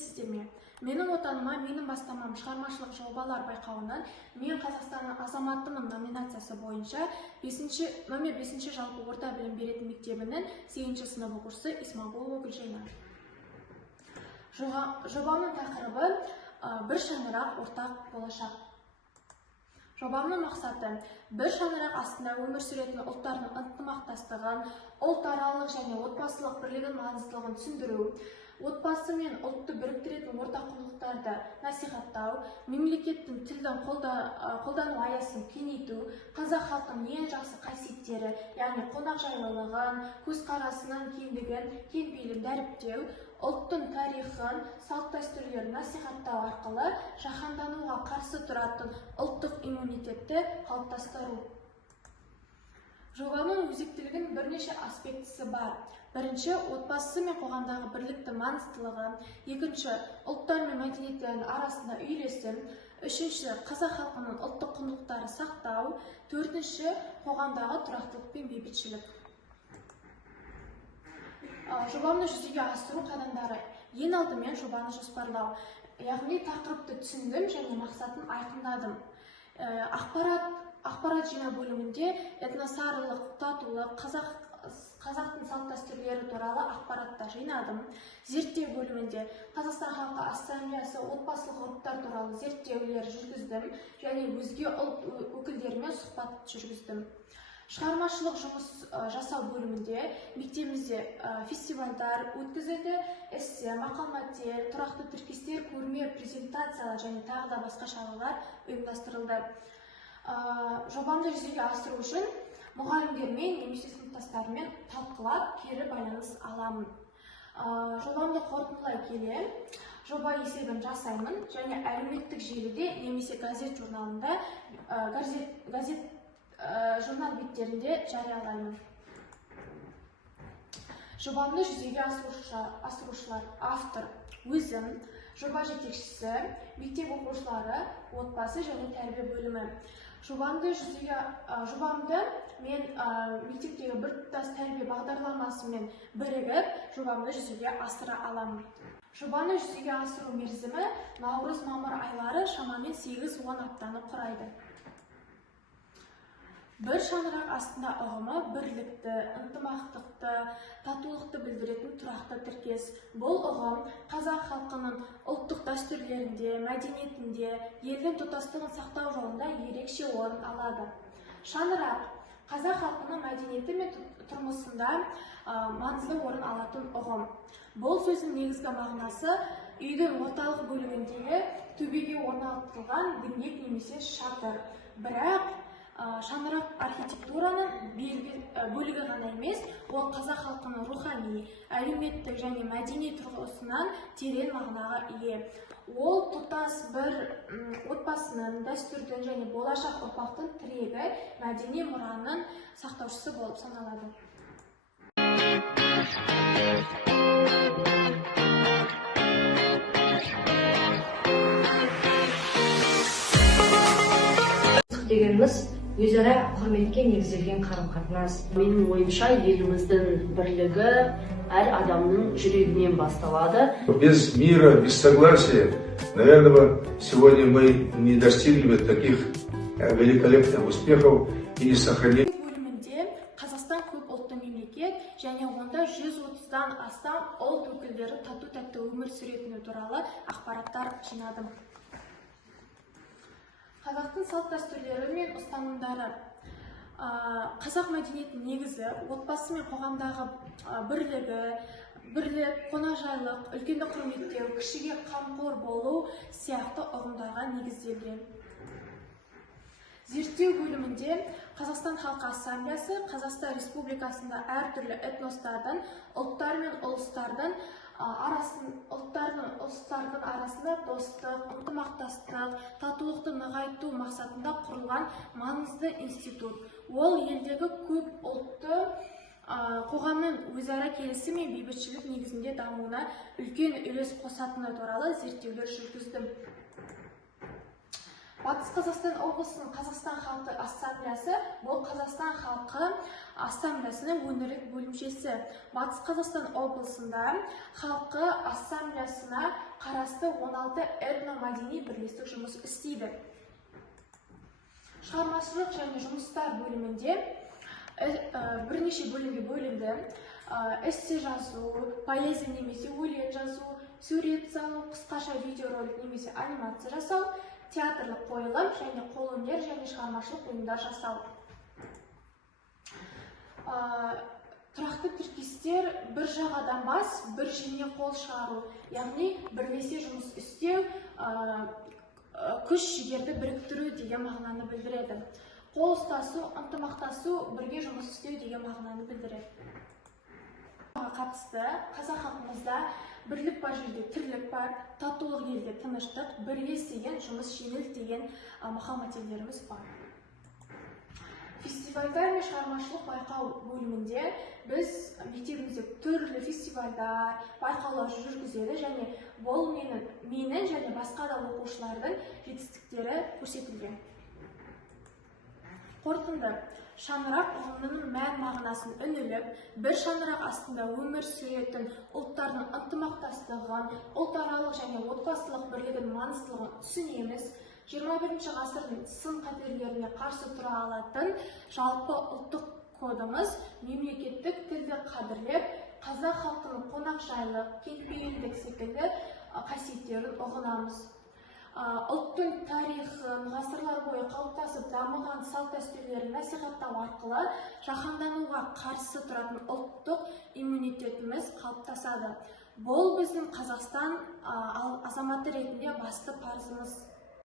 сәлеметсіздер ме? Менің отаныма, менің бастамам шығармашылық жобалар байқауынан мен Қазақстанның азаматымын номинациясы бойынша номер 5 жалпы орта білім беретін мектебінің 8 сынып оқушысы Исмагулова Гүлжайна. Жобамның тақырыбы бір шаңырақ ортақ болашақ. Жобамның мақсаты бір шаңырақ астында өмір сүретін ұлттардың ынтымақтастығын, ұлтаралық және отбасылық бірлігін маңыздылығын түсіндіру, отбасы мен ұлтты біріктіретін ортақ құндылықтарды насихаттау, мемлекеттің тілдің қолдану аясын кеңейту, қазақ халқының ең жақсы қасиеттері, яғни қонақжайлылығын, көзқарасының кеңдігін, кең пейілін дәріптеу, ұлттың тарихын, салт-дәстүрлерін насихаттау арқылы жаһандануға қарсы тұратын ұлттық иммунитетті қалыптастыру. Жобаның өзектілігінің бірнеше аспектісі бар. Бірінші, отбасы мен қоғамдағы бірліктің маңыздылығы. Екінші, ұлттар мен мәдениеттердің арасында үйлесім. Үшінші, қазақ халқының ұлттық құндылықтарын сақтау. Төртінші, қоғамдағы тұрақтылық пен бейбітшілік. Жобаны жүзеге асыру қадамдары. Ең алдымен жобаны жоспарлау. Яғни тақырыпты түсіндім және мақсатын айқындадым. Ақпарат жинау бөлімінде этносаралық, татулық, қазақтың салт-дәстүрлері туралы ақпараттар жинадым. Зерттеу бөлімінде Қазақстан халқы ассамблеясы отбасылық ғұрыптар туралы зерттеулер жүргіздім және өзге ұлт өкілдерімен сұхбат жүргіздім. Шығармашылық жұмыс жасау бөлімінде мектебімізде фестивальдар өткізілді, эссе, мақал-мәтел, тұрақты тіркестер, көрме, презентациялар және тағы да басқа шаралар ұйымдастырылды. Жобамды жүзеге асыру үшін мұғалімдермен немесе сыныптастарымен талқылап, кері байланыс аламын. Жобамды қорытындылай келе, жоба есебін жасаймын және әлеуметтік желіде немесе газет-журналында, журнал беттерінде жариялаймын. Жобамды жүзеге асырушылар: автор өзім, жоба жетекшісі, мектеп оқушылары, отбасы және тәрбие бөлімі. Жобамды мен мектептегі біртұтас тәрбие бағдарламасымен бірігіп, жобамды жүзеге асыра аламын. Жобаны жүзеге асыру мерзімі наурыз-мамыр айлары шамамен 8-10 аптаны құрайды. Бір шаңырақ астында ұғымы бірлікті, ынтымақтықты, татулықты білдіретін тұрақты тіркес. Бұл ұғым қазақ халқының ұлттық дәстүрлерінде, мәдениетінде, елдің тұтастығын сақтау жолында ерекше орын алады. Шаңырақ қазақ халқының мәдениеті мен тұрмысында маңызды орын алатын ұғым. Бұл сөздің негізгі мағынасы үйдің орталық бөлігіндегі төбеге орнатылған діңгек немесе шатыр. Бірақ шаңырақ архитектураның бөлігі ғана емес, ол қазақ халқының рухани, әлеуметтік және мәдени тұрғысынан терең мағынаға ие. Ол тұтас бір отбасының, дәстүрдің және болашақ ұрпақтың тірегі, мәдени мұраның сақтаушысы болып саналады. Дегеніміз өзара құрметке негізделген қарым-қатынас. Менің ойымша, еліміздің бірлігі әр адамның жүрегінен басталады. Без мира, без согласия, наверное, сегодня мы не достигли бы таких великолепных успехов и не сохранили. Бөлімінде Қазақстан көп ұлтты мемлекет және онда 130-дан астам ұлт өкілдері тату-тәтті өмір сүретіні туралы ақпараттар жинадым. Қазақтың салт-дәстүрлері мен ұстанымдары. Қазақ мәдениетінің негізі отбасы мен қоғамдағы бірлік, қонақжайлық, үлкенді құрметтеу, кішіге қамқор болу сияқты ұғымдарға негізделген. Зерттеу бөлімінде Қазақстан халқы ассамблеясы Қазақстан Республикасында әртүрлі этностардың, ұлттар мен ұлыстардың арасында достық, ынтымақтастық, татулықты нығайту мақсатында құрылған маңызды институт. Ол елдегі көп ұлтты қоғамның өзара келісім мен бейбітшілік негізінде дамуына үлкен үлес қосатыны туралы зерттеулер жүргіздім. Батыс Қазақстан облысының Қазақстан халқы ассамблеясы бұл Қазақстан халқы ассамблеясының өңірлік бөлімшесі. Батыс Қазақстан облысында халқы ассамблеясына қарасты 16 этномәдени бірлестік жұмыс істейді. Шығармашылық және жұмыстар бөлімінде бірнеше бөлімге бөлінді. Эссе жазу, поэзия немесе өлең жазу, сурет салу, қысқаша видеоролик немесе анимация жасау, театрлық қойылым және қолөнер және шығармашылық бұйымдар жасау. Тұрақты тіркестер бір жағадан бас, бір жеңе қол шығару, яғни бірлесе жұмыс істеу, күш жігерді біріктіру деген мағынаны білдіреді. Қол ұстасу, ынтымақтасу, бірге жұмыс істеу деген мағынаны білдіреді. Қатысты қазақ халқымызда бірлік бар жерде тірлік бар, татулық елде тыныштық, бірге істеген жұмыс жеңіл деген мақал мәтелдеріміз бар. Фестивальдар мен шығармашылық байқау бөлімінде біз мектебімізде түрлі фестивальдар, байқаулар жүргізеді және бұл менің және басқа да оқушылардың жетістіктері көрсетілген. Қорытынды: шаңырақ ұғымының мән мағынасын үніліп, бір шаңырақ астында өмір сүретін ұлттардың ынтымақтастығын, ұлтаралық және отбасылық бірлігін маңыздылығын түсінеміз. 21 ғасырдың сын-қатерлеріне қарсы тұра алатын жалпы ұлттық кодымыз мемлекеттік тілді қадірлеп, қазақ халқының қонақжайлық, кеңпейілдік секілді қасиеттерін ұғынамыз. Ұлттың тарихын ғасырлар бойы қалыптасып дамыған салт-дәстүрлерін насихаттау арқылы жаһандануға қарсы тұратын ұлттық иммунитетіміз қалыптасады. Бұл біздің Қазақстан азаматы ретінде басты парызымыз.